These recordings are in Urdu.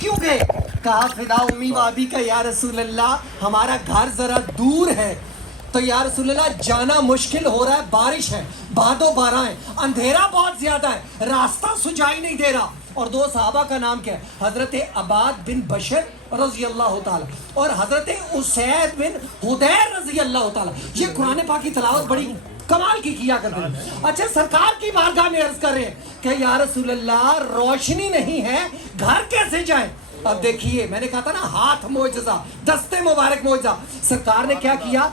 کیوں گئے؟ کہا فدا امی و ابی کا یا رسول اللہ ہمارا گھر ذرا دور ہے تو یا رسول اللہ جانا مشکل ہو رہا ہے، بارش ہے، باد و باران ہے، اندھیرا بہت زیادہ ہے، راستہ سجائی نہیں دے رہا. اور دو صحابہ کا نام کیا ہے؟ حضرت عباد بن بشر رضی اللہ تعالیٰ اور حضرت اسید بن حدیر رضی اللہ تعالیٰ. یہ قرآن پاک کی تلاوت بڑی کمال کی کیا کرتے ہیں. اچھا سرکار کی بارگاہ میں عرض کر رہے ہیں کہ یا رسول اللہ روشنی نہیں ہے، گھر کیسے جائیں؟ اب دیکھیے میں نے کہا تھا نا ہاتھ معجزہ، دستے مبارک معجزہ. سرکار نے کیا کیا؟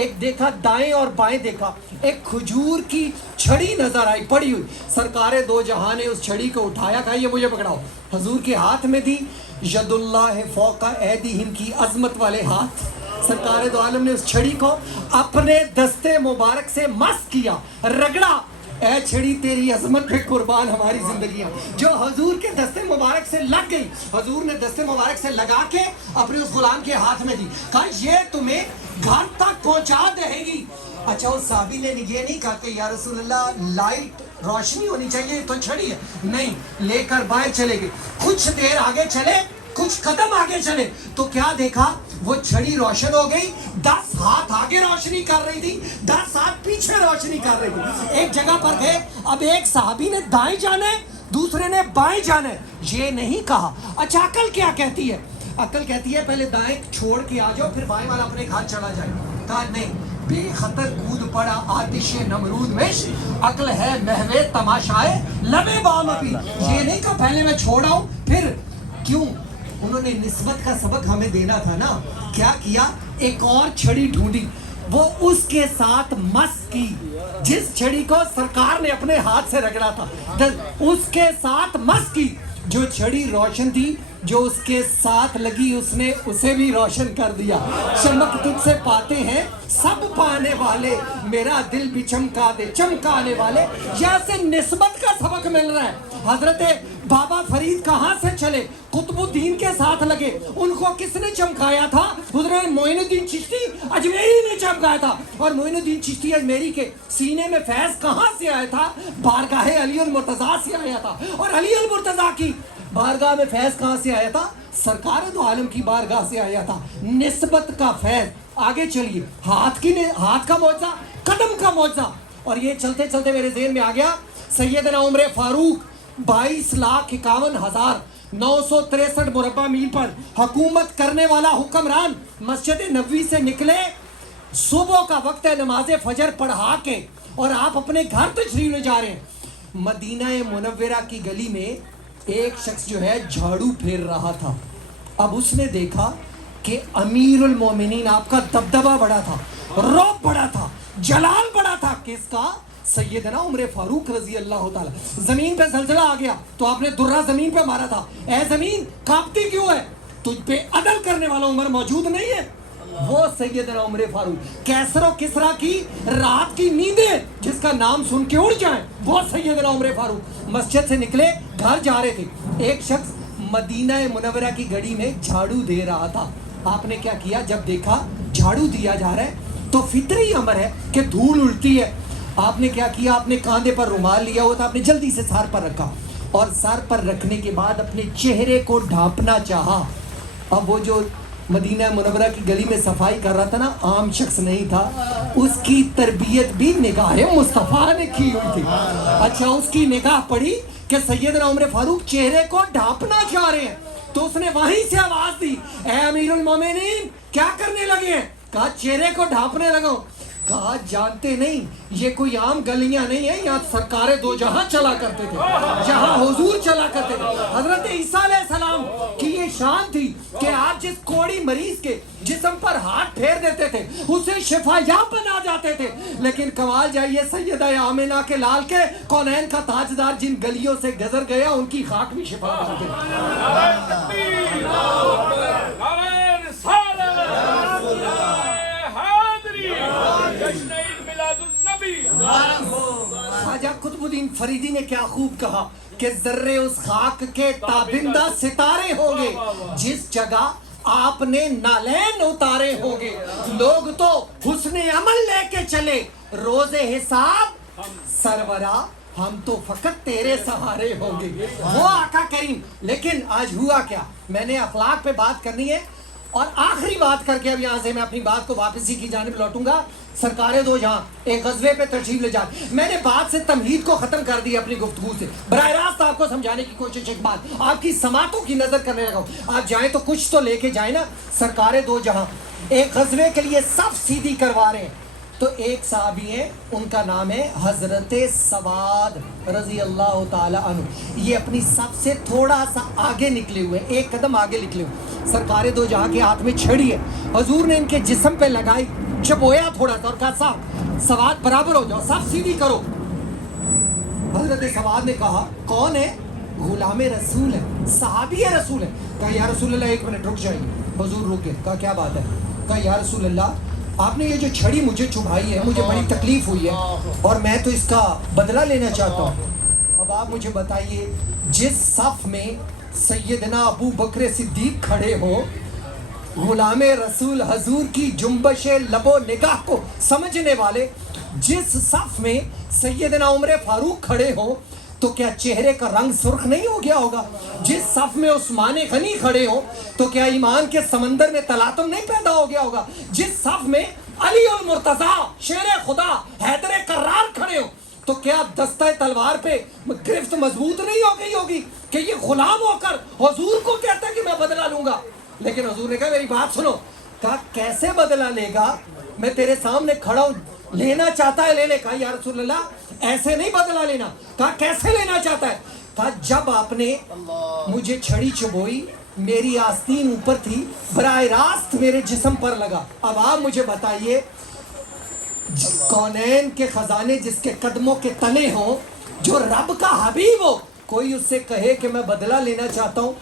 ایک دیکھا دائیں اور بائیں دیکھا، ایک کھجور کی چھڑی نظر آئی پڑی ہوئی. سرکار دو جہاں نے اس چھڑی کو اٹھایا، کہا یہ مجھے پکڑاؤ. حضور کے ہاتھ میں دی، ید اللہ فوق ایدیہم کی عظمت والے ہاتھ. سرکار دو عالم نے اس چھڑی کو اپنے دستے مبارک سے مس کیا، رگڑا. اے چھڑی تیری عظمت پہ قربان ہماری زندگیاں. جو حضور کے دستے مبارک سے لگ گئی، حضور نے دستے مبارک سے لگا کے اپنے اس غلام کے ہاتھ میں دی. کہا یہ تمہیں گھر تک پہنچا دے گی. اچھا اس صحابی نے یہ نہیں کہا کہ یا رسول اللہ لائٹ روشنی ہونی چاہیے، تو چھڑی ہے نہیں. لے کر باہر چلے گئے، کچھ دیر آگے چلے، کچھ قدم آگے چلے تو کیا دیکھا؟ وہ چھڑی روشن ہو گئی. 10 ہاتھ آگے روشنی کر رہی تھی، 10 ہاتھ پیچھے روشنی کر رہی تھی. ایک جگہ پر گئے، اب ایک صحابی نے دائیں جانا ہے، دوسرے نے بائیں جانا ہے. یہ نہیں کہا. اچھا عقل کیا کہتی ہے؟ عقل کہتی ہے پہلے دائیں چھوڑ کے آ جاؤ پھر بائیں والا اپنے ہاتھ چلا جائے. کہا نہیں، بے خطر کود پڑا آتش نمرود میں، عقل ہے محو تماشائے لبے بام ابھی. یہ نہیں کہا پہلے میں چھوڑ آؤں پھر. کیوں؟ انہوں نے نسبت کا سبق ہمیں دینا تھا نا. کیا کیا؟ ایک اور چھڑی ڈھونڈی، وہ اس کے ساتھ مس کی جس چھڑی کو سرکار نے اپنے ہاتھ سے رگڑا تھا، اس کے ساتھ مس کی. جو چھڑی روشن تھی جو اس کے ساتھ لگی اس نے اسے بھی روشن کر دیا. چمک تجھ سے پاتے ہیں سب پانے والے، میرا دل بھی چمکا دے چمکانے والے. یہاں سے نسبت کا سبق مل رہا ہے. حضرت بابا فرید کہاں سے چلے؟ قطب الدین کے ساتھ لگے. ان کو کس نے چمکایا تھا؟ حضرت معین الدین چشتی اجمیری نے چمکایا تھا. اور معین الدین چشتی اجمیری کے سینے میں فیض کہاں سے آیا تھا؟ بارگاہ علی المرتضیٰ سے آیا تھا. اور علی المرتضیٰ کی بارگاہ میں فیض کہاں سے آیا تھا؟ سرکار دو عالم کی بارگاہ سے آیا تھا. نسبت کا فیض. آگے چلیے، ہاتھ کا معجزہ، قدم کا معجزہ. اور یہ چلتے چلتے میرے ذہن میں آ گیا سیدنا عمر فاروق 22,51,963 مربع میل پر حکومت کرنے والا حکمران مسجد نبوی سے نکلے. صبح کا وقت ہے، نماز فجر پڑھا کے اور آپ اپنے گھر تشریف لے جا رہے ہیں. مدینہ منورہ کی گلی میں ایک شخص جو ہے جھاڑو پھیر رہا تھا. اب اس نے دیکھا کہ امیر المومنین، آپ کا دبدبہ بڑا تھا، رعب بڑا تھا، جلال بڑا تھا. کس کا؟ سیدنا عمر فاروق رضی اللہ تعالیٰ. زمین پہ زلزلہ آ گیا تو آپ نے درہ زمین پہ مارا تھا. اے زمین کانپتی کیوں ہے؟ تجھ پہ عدل کرنے والا عمر موجود نہیں ہے. وہ سیدنا عمر فاروق. کیسر و کسرا کی رات کی نیندیں جس کا نام سن کے اڑ جائیں، وہ سیدنا عمر فاروق. مسجد سے نکلے، گھر جا رہے تھے. ایک شخص مدینہ منورہ کی گڑی میں جھاڑو دے رہا تھا. آپ نے کیا کیا؟ جب دیکھا جھاڑو دیا جا رہا ہے تو فطری امر ہے کہ دھول اڑتی ہے. آپ نے کیا کیا؟ آپ نے کاندھے پر رومال لیا ہوا تھا، آپ نے جلدی سے سر پر رکھا اور سر پر رکھنے کے بعد اپنے چہرے کو ڈھانپنا چاہا. اب وہ جو مدینہ منورہ کی گلی میں صفائی کر رہا تھا نا، عام شخص نہیں تھا، اس کی تربیت بھی نگاہ مصطفیٰ نے کی ہوئی تھی. اچھا اس کی نگاہ پڑی کہ سیدنا عمر فاروق چہرے کو ڈھانپنا چاہ رہے ہیں تو اس نے وہیں سے آواز دی، اے امیر المومنین کیا کرنے لگے ہیں؟ کہا چہرے کو ڈھانپنے لگا. کہا جانتے نہیں یہ کوئی عام گلیاں نہیں ہیں، یہاں سرکار دو جہاں چلا کرتے تھے، جہاں حضور چلا کرتے تھے. حضرت عیسیٰ علیہ السلام کی یہ شان تھی کہ آپ جس کوڑی مریض کے جسم پر ہاتھ پھیر دیتے تھے اسے شفا یاب بنا جاتے تھے. لیکن کمال جائیے سیدہ آمنہ کے لال کے، کونین کا تاجدار جن گلیوں سے گزر گیا ان کی خاک بھی شفا بن گئی. خواجہ قطب الدین فریدی نے کیا خوب کہا کہ ذرے اس خاک کے تابندہ ستارے ہوں گے جس جگہ آپ نے نالین اتارے ہوں گے. لوگ تو حسن عمل لے کے چلے، روز حساب سرورا ہم تو فقط تیرے سہارے ہوں گے، وہ آقا کریم. لیکن آج ہوا کیا، میں نے اخلاق پہ بات کرنی ہے، اور آخری بات کر کے اب یہاں سے میں اپنی بات کو واپسی کی جانب لوٹوں گا. سرکار دو جہاں ایک غزوے پہ تشریف لے جائے. میں نے بات سے تمہید کو ختم کر دیا اپنی گفتگو سے، براہ راست آپ کو سمجھانے کی کوشش، ایک بات آپ کی سماعتوں کی نظر کرنے لگا ہوں. آپ جائیں تو کچھ تو لے کے جائیں نا. سرکار دو جہاں ایک غزوے کے لیے صف سیدھی کروا رہے ہیں، تو ایک صحابی ہیں، ان کا نام ہے حضرت سواد رضی اللہ تعالی عنہ. یہ اپنی صف سے تھوڑا سا آگے نکلے ہوئے، ایک قدم آگے نکلے ہوئے. سرکار دو جہاں کے ہاتھ میں چھڑی ہے، حضور نے ان کے جسم پہ لگائی، چبویا تھوڑا سا اور کہا صاحب سواد برابر ہو جاؤ، صف سیدھی کرو. حضرت سواد نے کہا کون ہے؟ غلام رسول ہے، صحابی ہے رسول ہے. کہا یا رسول اللہ ایک منٹ رک جائیے. حضور رکے. کہا کیا بات ہے؟ کہا یا رسول اللہ آپ نے یہ جو چھڑی مجھے چبھائی ہے، مجھے بڑی تکلیف ہوئی ہے اور میں تو اس کا بدلہ لینا چاہتا ہوں. اب آپ مجھے بتائیے، جس صف میں سیدنا ابو بکر صدیق کھڑے ہو، غلام رسول حضور کی جنبش لب و نگاہ کو سمجھنے والے، جس صف میں سیدنا عمر فاروق کھڑے ہو، تو کیا چہرے کا رنگ سرخ نہیں ہو گیا ہوگا؟ جس صف میں عثمان غنی کھڑے ہو تو کیا ایمان کے سمندر میں تلاطم نہیں پیدا ہو گیا ہوگا؟ جس صف میں علی المرتضیٰ شیر خدا حیدر کرار کھڑے ہو تو کیا دستہ تلوار پہ گرفت مضبوط نہیں ہو گئی ہوگی کہ یہ غلام ہو کر حضور کو کہتا ہے کہ میں بدلہ لوں گا؟ لیکن حضور نے کہا میری بات سنو. کہا کیسے بدلہ لے گا؟ میں تیرے سامنے کھڑا ہوں، لینا چاہتا ہے لے لے. کہا یا رسول اللہ ایسے نہیں بدلہ لینا. کہا کیسے لینا چاہتا ہے؟ کہا جب آپ نے مجھے چھڑی چبوئی، میری آستین اوپر تھی، براہ راست میرے جسم پر لگا. اب آپ مجھے بتائیے، کونین کے خزانے جس کے قدموں کے تلے ہوں، جو رب کا حبیب ہو، کوئی اس سے کہے کہ میں بدلہ لینا چاہتا ہوں.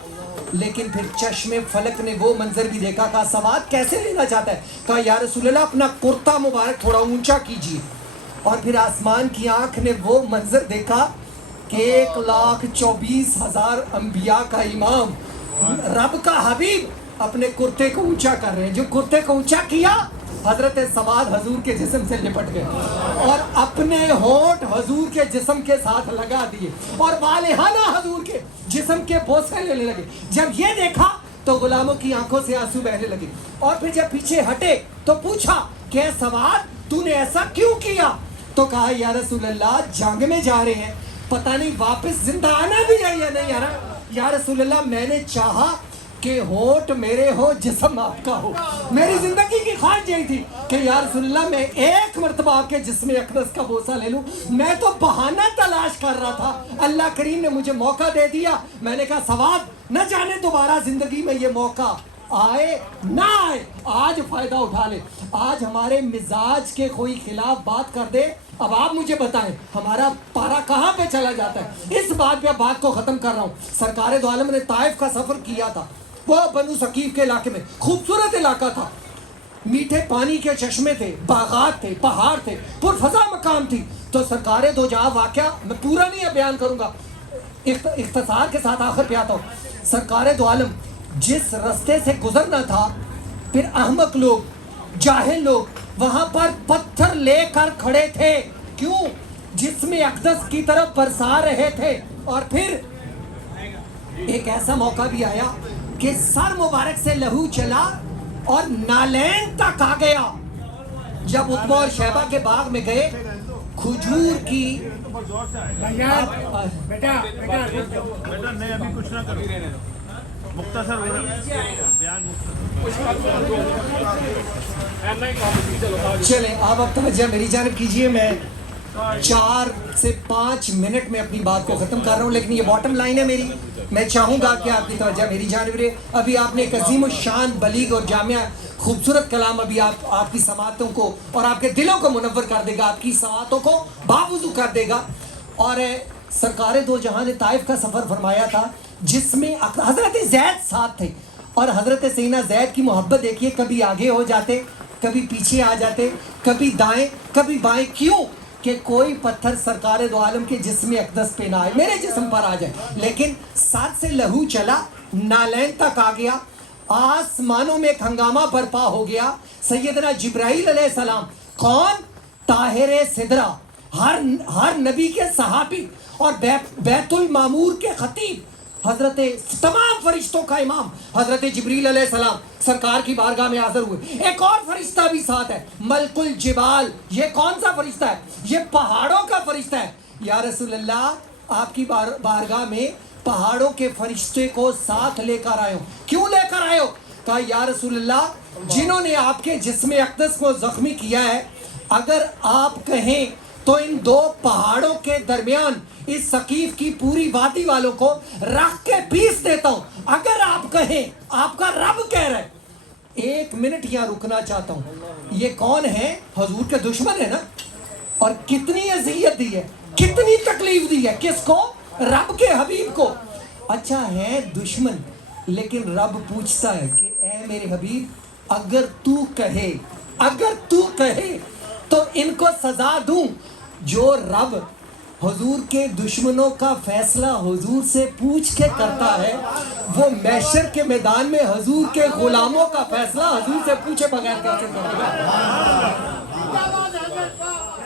لیکن پھر چشم فلک نے وہ منظر بھی دیکھا. کہا سواد کیسے لینا چاہتا ہے؟ کہا یا رسول اللہ اپنا کرتا مبارک تھوڑا اونچا کیجیے. اور پھر آسمان کی آنکھ نے وہ منظر دیکھا کہ 1,24,000 انبیاء کا امام، رب کا حبیب اپنے کرتے کو اونچا کر رہے ہیں. جو کرتے کو اونچا کیا، حضرت سواد حضور کے جسم سے لپٹ گئے اور اپنے ہونٹ حضور کے جسم کے ساتھ لگا دیے اور والہانہ حضور کے جسم کے بوسے لینے لگے. جب یہ دیکھا تو غلاموں کی آنکھوں سے آنسو بہنے لگے. اور پھر جب پیچھے ہٹے تو پوچھا کہ سواد تو نے ایسا کیوں کیا؟ تو کہا یا رسول اللہ جنگ میں جا رہے ہیں، پتہ نہیں واپس زندہ آنا بھی ہے یا نہیں آنا. یا رسول اللہ میں نے چاہا کہ ہونٹ میرے ہو، جسم آپ کا ہو. میری زندگی کی خواہش یہی تھی کہ یا رسول اللہ میں ایک مرتبہ آپ کے جسم اقدس کا بوسہ لے لوں. میں تو بہانہ تلاش کر رہا تھا، اللہ کریم نے مجھے موقع دے دیا. میں نے کہا سواد نہ جانے دوبارہ زندگی میں یہ موقع آئے نہ آئے، آج فائدہ اٹھا لے. آج ہمارے مزاج کے کوئی خلاف بات کر دے. اب آپ مجھے بتائیں ہمارا پارا کہاں پہ چلا جاتا ہے؟ اس بات پہ بات کو ختم کر رہا ہوں. سرکار دو عالم نے طائف کا سفر کیا تھا، وہ بنو ثقیف کے علاقے میں خوبصورت علاقہ تھا، میٹھے پانی کے چشمے تھے، باغات تھے، پہاڑ تھے، پرفضا مقام تھی. تو سرکار دو جہاں واقعہ میں پورا نہیں بیان کروں گا، اختصار کے ساتھ آخر پہ آتا ہوں. سرکار دو عالم جس رستے سے گزرنا تھا، پھر احمق لوگ، جاہل لوگ وہاں پر پتھر لے کر کھڑے تھے. کیوں؟ جسم اقدس کی طرف برسا رہے تھے. اور پھر ایک ایسا موقع بھی آیا کہ سر مبارک سے لہو چلا اور نالین تک آ گیا. جب عتبہ اور شیبہ کے باغ میں گئے، کھجور کی چلیں آپ اب توجہ میری جانب کیجئے. میں 4 سے 5 منٹ میں اپنی بات کو ختم کر رہا ہوں، لیکن یہ باٹم لائن ہے میری. میں چاہوں گا کہ آپ کی توجہ میری جانب رہے. ابھی آپ نے ایک عظیم الشان بلیغ اور جامع خوبصورت کلام ابھی آپ کی سماعتوں کو اور آپ کے دلوں کو منور کر دے گا، آپ کی سماعتوں کو باوضو کر دے گا. اور سرکار دو جہاں نے طائف کا سفر فرمایا تھا، جس میں حضرت زید ساتھ تھے. اور حضرت سیدنا زید کی محبت دیکھیے، کبھی آگے ہو جاتے، کبھی پیچھے آ جاتے، کبھی دائیں کبھی بائیں. کیوں؟ کہ کوئی پتھر سرکار دو عالم کے جسم اقدس پہ نہ آئے، میرے جسم پر آ جائے. لیکن سر سے لہو چلا، نالین تک آ گیا، آسمانوں میں ایک ہنگامہ برپا ہو گیا. سیدنا جبرائیل علیہ السلام، کون؟ طاہر سدرہ، ہر نبی کے صحابی اور بیت المعمور کے خطیب، حضرت تمام فرشتوں کا امام حضرت جبریل علیہ السلام سرکار کی بارگاہ میں حاضر ہوئے. ایک اور فرشتہ بھی ساتھ ہے، ملک الجبال. یہ کون سا فرشتہ ہے؟ یہ پہاڑوں کا فرشتہ ہے. یا رسول اللہ، آپ کی بارگاہ میں پہاڑوں کے فرشتے کو ساتھ لے کر آئے ہو. کیوں لے کر آئے ہو؟ کہا یا رسول اللہ، جنہوں نے آپ کے جسم اقدس کو زخمی کیا ہے، اگر آپ کہیں تو ان دو پہاڑوں کے درمیان اس ثقیف کی پوری وادی والوں کو رکھ کے پیس دیتا ہوں. اگر آپ کہیں، آپ کا رب کہہ رہا ہے. ایک منٹ یہاں رکنا چاہتا ہوں. یہ کون ہے؟ حضور کے دشمن ہے نا. اور کتنی اذیت دی ہے، کتنی تکلیف دی ہے. کس کو؟ رب کے حبیب کو. اچھا ہے دشمن، لیکن رب پوچھتا ہے کہ اے میرے حبیب، اگر تو کہے تو ان کو سزا دوں. جو رب حضور کے دشمنوں کا فیصلہ حضور سے پوچھ کے کرتا ہے، وہ محشر کے میدان میں حضور کے غلاموں کا فیصلہ حضور سے پوچھے بغیر کیسے کرے گا؟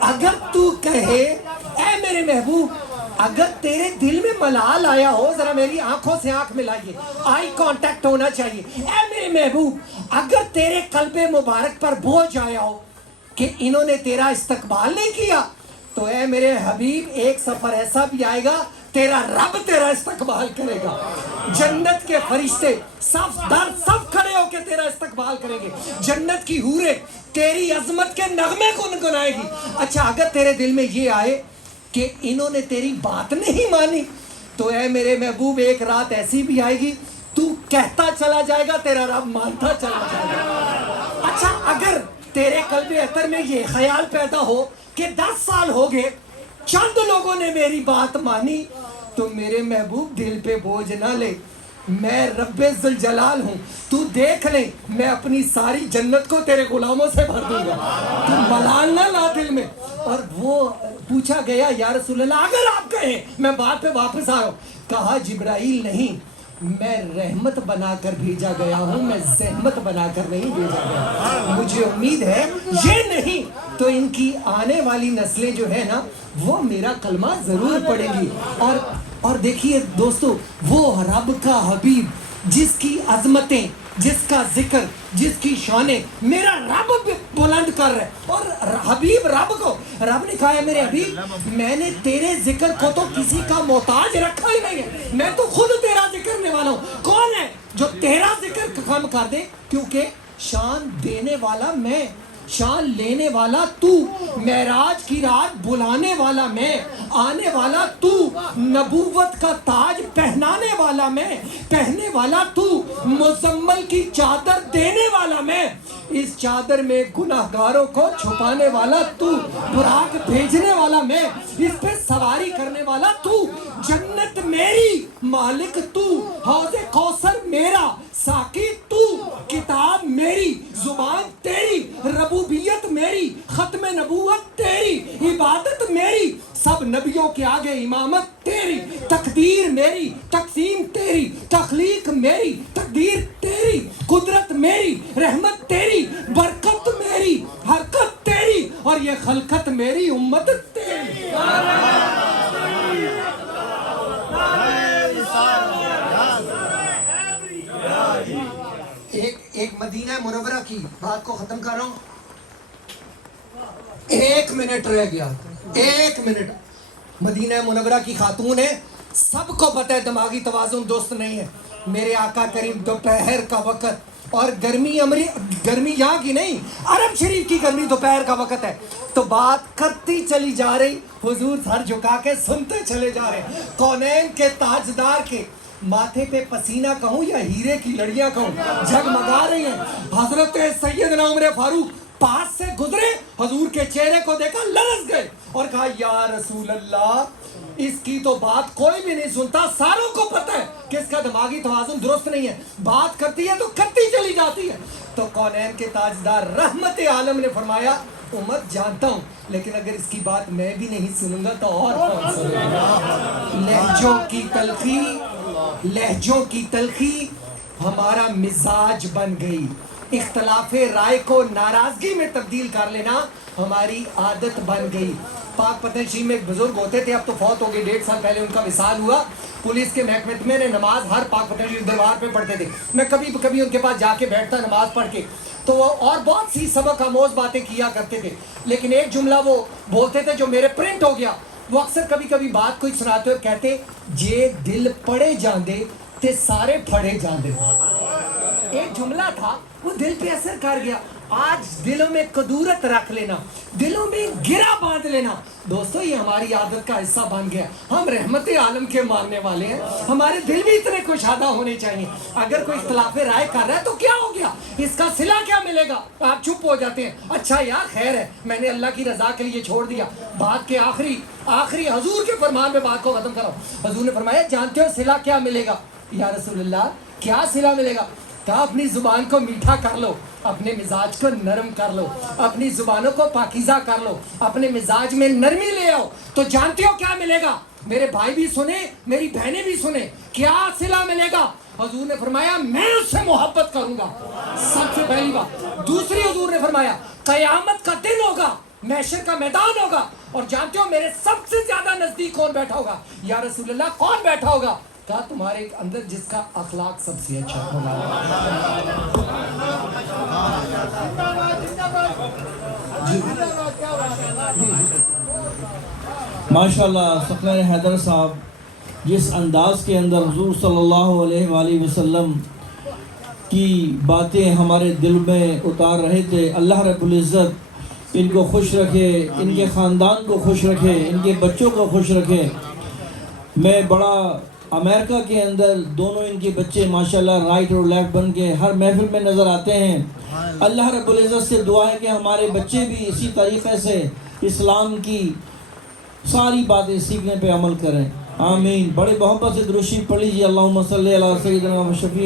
اگر تو کہے، اے میرے محبوب، اگر تیرے دل میں ملال آیا ہو، ذرا میری آنکھوں سے آنکھ ملائیے، آئی کانٹیکٹ ہونا چاہیے. اے میرے محبوب، اگر تیرے قلب مبارک پر بوجھ آیا ہو کہ انہوں نے تیرا استقبال نہیں کیا، تو اے میرے حبیب، ایک سفر ایسا بھی آئے گا، تیرا رب تیرا استقبال کرے گا. جنت کے فرشتے صف در صف کھڑے ہو کے تیرا استقبال کریں گے. جنت کی حوریں تیری عظمت کے نغمے گنگنائے گی. اچھا، اگر تیرے دل میں یہ آئے کہ انہوں نے تیری بات نہیں مانی، تو اے میرے محبوب، ایک رات ایسی بھی آئے گی تو کہتا چلا جائے گا، تیرا رب مانتا چلا جائے گا. اچھا، اگر تیرے قلب اطہر میں یہ خیال پیدا ہو کہ 10 سال ہو گئے، چند لوگوں نے میری بات مانی، تو میرے محبوب دل پہ بوجھ نہ لے. میں رب ذوالجلال ہوں. تو دیکھ لیں، میں اپنی ساری جنت کو تیرے غلاموں سے بھر دوں گا. تو ملال نہ لا دل میں. اور وہ پوچھا گیا، یا رسول اللہ، اگر آپ کہیں، میں بات پہ واپس آ رہا ہوں. کہا جبرائیل نہیں، میں رحمت بنا کر بھیجا گیا ہوں، میں زحمت بنا کر نہیں بھیجا گیا. مجھے امید ہے یہ نہیں تو ان کی آنے والی نسلیں جو ہے نا، وہ میرا کلمہ ضرور پڑھیں گی. اور دیکھیے دوستو، وہ رب کا حبیب جس کی عظمتیں، جس کا ذکر، جس کی شانیں میرا رب بلند کر رہے. اور حبیب رب کو، رب نے کہا ہے میرے حبیب، میں نے تیرے ذکر کو تو کسی کا محتاج رکھا ہی نہیں ہے، میں تو خود تیرا ذکر کرنے والا ہوں. کون ہے جو تیرا ذکر کم کر دے؟ کیونکہ شان دینے والا میں، شان لینے والا تو، معراج کی رات بلانے والا میں، آنے والا تو، نبوت کا تاج پہنانے والا میں، پہننے والا تو، مزمل کی چادر دینے والا میں، اس چادر میں گناہگاروں کو چھپانے والا تو، براق بھیجنے والا میں، اس پہ سواری کرنے والا تو. جنت میری، مالک تو، حوض کوثر میرا، ساقی تو، کتاب میری، زبان تیری، ربوبیت میری، ختم نبوت تیری، عبادت میری، سب نبیوں کے آگے امامت تیری، تقدیر میری، تقسیم تیری، تخلیق میری، تقدیر تیری، قدرت میری، رحمت تیری، برکت میری، حرکت تیری، اور یہ خلقت میری، امت تیری. ایک مدینہ منورہ کی بات کو ختم کر رہا ہوں. 1 منٹ رہ گیا، 1 منٹ. مدینہ منورہ کی خاتون ہے، سب کو پتہ ہے دماغی توازن درست نہیں ہے. میرے آقا کریم دوپہر کا وقت، اور گرمی یہاں کی نہیں، عرب شریف کی گرمی دوپہر کا وقت ہے، تو بات کرتی چلی جا رہی، حضور سر جھکا کے سنتے چلے جا رہے. کونین کے تاجدار کے ماتھے پہ پسینہ کہوں یا ہیرے کی لڑیاں کہوں، جگمگا رہی ہیں. حضرت سیدنا عمر فاروق پاس سے گزرے، حضور کے چہرے کو دیکھا، لرز گئے اور کہا یا رسول اللہ، اس کی تو بات کوئی بھی نہیں سنتا، ساروں کو پتہ ہے کہ اس کا دماغی توازن درست نہیں ہے، بات کرتی ہے تو کرتی چلی جاتی ہے. تو کونین کے تاجدار رحمت عالم نے فرمایا، امت جانتا ہوں، لیکن اگر اس کی بات میں بھی نہیں سنوں گا تو اور کون سنے گا. لہجوں کی تلخی ہمارا مزاج بن گئی. اختلاف رائے کو ناراضگی میں تبدیل کر لینا ہماری عادت بن گئی. پاک پتن شریف میں ایک بزرگ ہوتے تھے, اب تو فوت ہو گئے, 1.5 سال پہلے ان کا وصال ہوا. پولیس کے محکمے میں نے نماز ہر پاک پتن شریف دربار پہ پڑھتے تھے. میں کبھی ان کے پاس جا کے بیٹھتا نماز پڑھ کے, تو وہ اور بہت سی سبق آموز باتیں کیا کرتے تھے, لیکن ایک جملہ وہ بولتے تھے جو میرے پرنٹ ہو گیا. وہ اکثر کبھی بات کوئی سناتے ہوئے کہتے, جے دل پڑے جاندے تے سارے پھڑے جاندے. ایک جملہ تھا, وہ دل پہ اثر کر گیا. آج دلوں میں قدورت رکھ لینا, دلوں میں گرا باندھ لینا, دوستو یہ ہماری عادت کا حصہ بن گیا. ہم رحمت عالم کے ماننے والے ہیں, ہمارے دل بھی اتنے کشادہ ہونے چاہیے. اگر کوئی اختلاف رائے کر رہا ہے تو کیا ہو گیا, اس کا صلہ کیا ملے گا؟ آپ چپ ہو جاتے ہیں, اچھا یار خیر ہے, میں نے اللہ کی رضا کے لیے چھوڑ دیا. بات کے آخری حضور کے فرمان میں بات کو ختم کرو. حضور نے فرمایا, جانتے ہو صلہ کیا ملے گا؟ یا رسول اللہ کیا صلہ ملے گا؟ کہا اپنی زبان کو میٹھا کر لو, اپنے مزاج کو نرم کر لو, اپنی زبانوں کو پاکیزہ کر لو, اپنے مزاج میں نرمی لے آؤ. تو جانتے ہو کیا ملے گا؟ میرے بھائی بھی سنیں, میری بہنیں بھی سنیں, کیا صلہ ملے گا؟ حضور نے فرمایا, میں اس سے محبت کروں گا, سب سے پہلی بات. دوسری, حضور نے فرمایا قیامت کا دن ہوگا, محشر کا میدان ہوگا, اور جانتے ہو میرے سب سے زیادہ نزدیک کون بیٹھا ہوگا؟ یا رسول اللہ کون بیٹھا ہوگا؟ کہا تمہارے اندر جس کا اخلاق سب سے اچھا ہوگا. ماشاءاللہ ثقلین حیدر صاحب جس انداز کے اندر حضور صلی اللہ علیہ وآلہ وسلم کی باتیں ہمارے دل میں اتار رہے تھے, اللہ رب العزت ان کو خوش رکھے, ان کے خاندان کو خوش رکھے, ان کے بچوں کو خوش رکھے. میں بڑا امریکہ کے اندر دونوں ان کے بچے ماشاءاللہ رائٹ اور لیفٹ بن کے ہر محفل میں نظر آتے ہیں. اللہ رب العزت سے دعا ہے کہ ہمارے بچے بھی اسی طریقے سے اسلام کی ساری باتیں سیکھنے پہ عمل کریں. آمین. بڑے محبت سے درود شریف پڑھ لیجیے. اللہم صلی علی سیدنا و شفیع